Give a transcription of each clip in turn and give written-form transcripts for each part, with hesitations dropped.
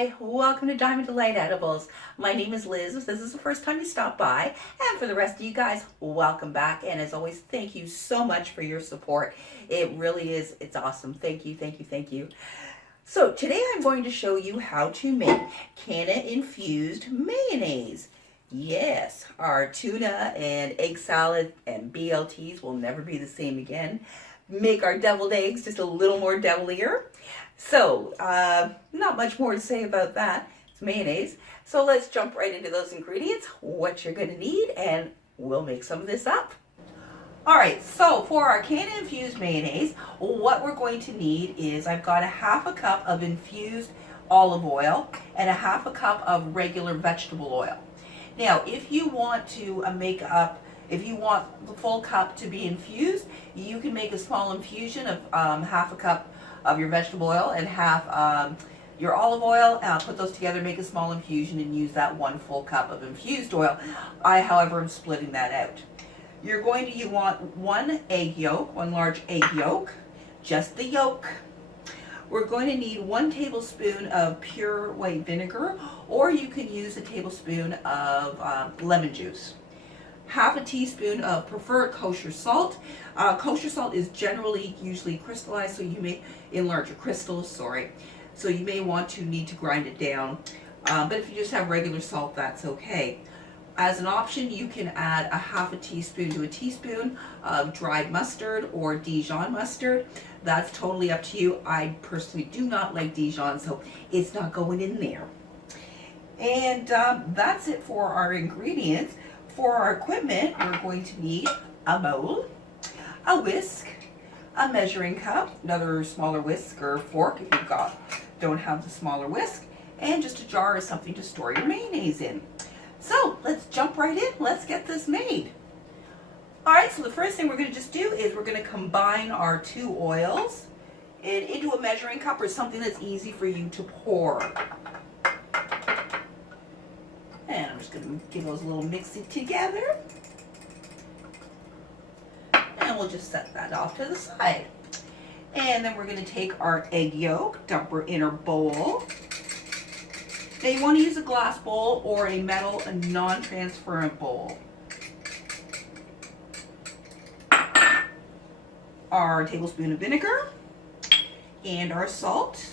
Hi, welcome to Diamond Delight Edibles. My name is Liz. If this is the first time you stop by, and for the rest of you guys, welcome back. And as always, thank you so much for your support. It really is, it's awesome. Thank you, thank you, thank you. So today I'm going to show you how to make canna infused mayonnaise. Yes, our tuna and egg salad and BLTs will never be the same again. Make our deviled eggs just a little more devilier. So, not much more to say about that. It's mayonnaise. So let's jump right into those ingredients, what you're going to need, and we'll make some of this up. Alright, so for our canna infused mayonnaise, what we're going to need is I've got a half a cup of infused olive oil and a half a cup of regular vegetable oil. Now, if you want to if you want the full cup to be infused, you can make a small infusion of half a cup of your vegetable oil and half your olive oil. Put those together, make a small infusion, and use that one full cup of infused oil. I, however, am splitting that out. You're going to want one egg yolk, one large egg yolk, just the yolk. We're going to need 1 tablespoon of pure white vinegar, or you can use a tablespoon of lemon juice. Half a teaspoon of preferred kosher salt. Kosher salt is usually crystallized, so you may, in larger crystals, sorry. So you may need to grind it down. But if you just have regular salt, that's okay. As an option, you can add a half a teaspoon to a teaspoon of dried mustard or Dijon mustard. That's totally up to you. I personally do not like Dijon, so it's not going in there. And that's it for our ingredients. For our equipment, we're going to need a bowl, a whisk, a measuring cup, another smaller whisk or fork if you don't have the smaller whisk, and just a jar or something to store your mayonnaise in. So let's jump right in. Let's get this made. Alright, so the first thing we're going to just do is we're going to combine our 2 oils into a measuring cup or something that's easy for you to pour. And I'm just going to give those a little mixy together. And we'll just set that off to the side. And then we're going to take our egg yolk, dump her in our bowl. Now you want to use a glass bowl or a metal and non-transparent bowl. Our tablespoon of vinegar and our salt.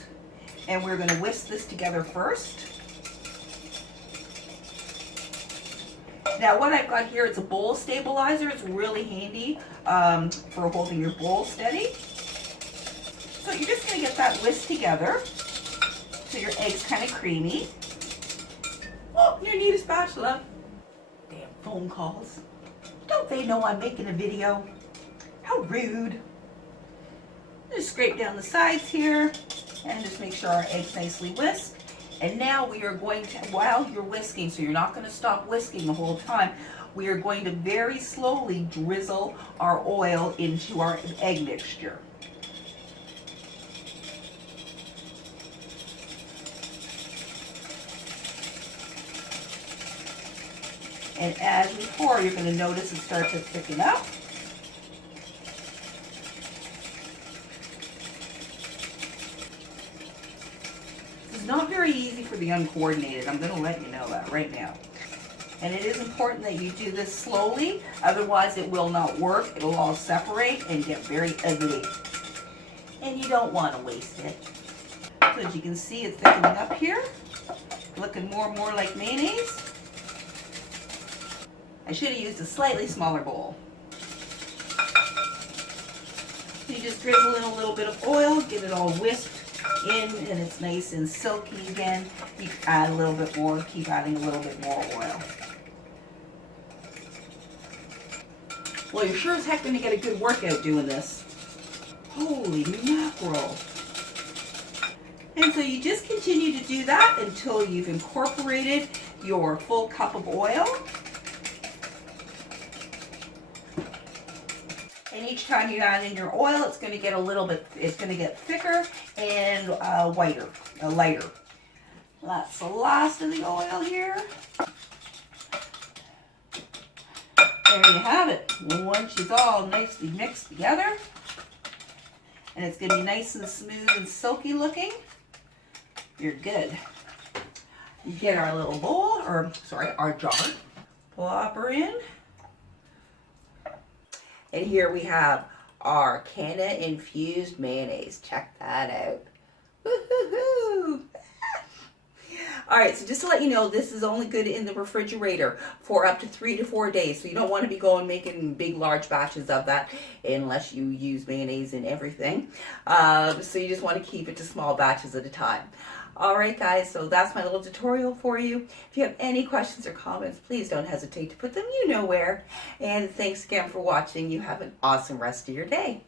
And we're going to whisk this together first. Now what I've got here, it's a bowl stabilizer. It's really handy for holding your bowl steady. So you're just going to get that whisked together so your egg's kind of creamy. Oh, you need a spatula. Damn phone calls. Don't they know I'm making a video? How rude. Just scrape down the sides here and just make sure our egg's nicely whisked. And now we are going to, while you're whisking, so you're not going to stop whisking the whole time, we are going to very slowly drizzle our oil into our egg mixture. And as we pour, you're going to notice it starts to thicken up. Not very easy for the uncoordinated. I'm going to let you know that right now. And it is important that you do this slowly, otherwise it will not work. It'll all separate and get very ugly. And you don't want to waste it. So as you can see, it's thickening up here, looking more and more like mayonnaise. I should have used a slightly smaller bowl. You just drizzle in a little bit of oil, get it all whisked in, and it's nice and silky again. You can add a little bit more, keep adding a little bit more oil. Well, you're sure as heck going to get a good workout doing this. Holy mackerel. And so you just continue to do that until you've incorporated your full cup of oil. And each time you add in your oil, it's going to get it's going to get thicker and lighter. That's the last of the oil here. There you have it. Once she's all nicely mixed together, and it's going to be nice and smooth and silky looking, you're good. get our little bowl, or sorry, our jar. Plop her in. And here we have our canna infused mayonnaise. Check that out. Woo-hoo-hoo. All right, so just to let you know, this is only good in the refrigerator for up to 3 to 4 days. So you don't want to be going making big, large batches of that unless you use mayonnaise in everything. So you just want to keep it to small batches at a time. All right, guys, so that's my little tutorial for you. If you have any questions or comments, please don't hesitate to put them you know where. And thanks again for watching. You have an awesome rest of your day.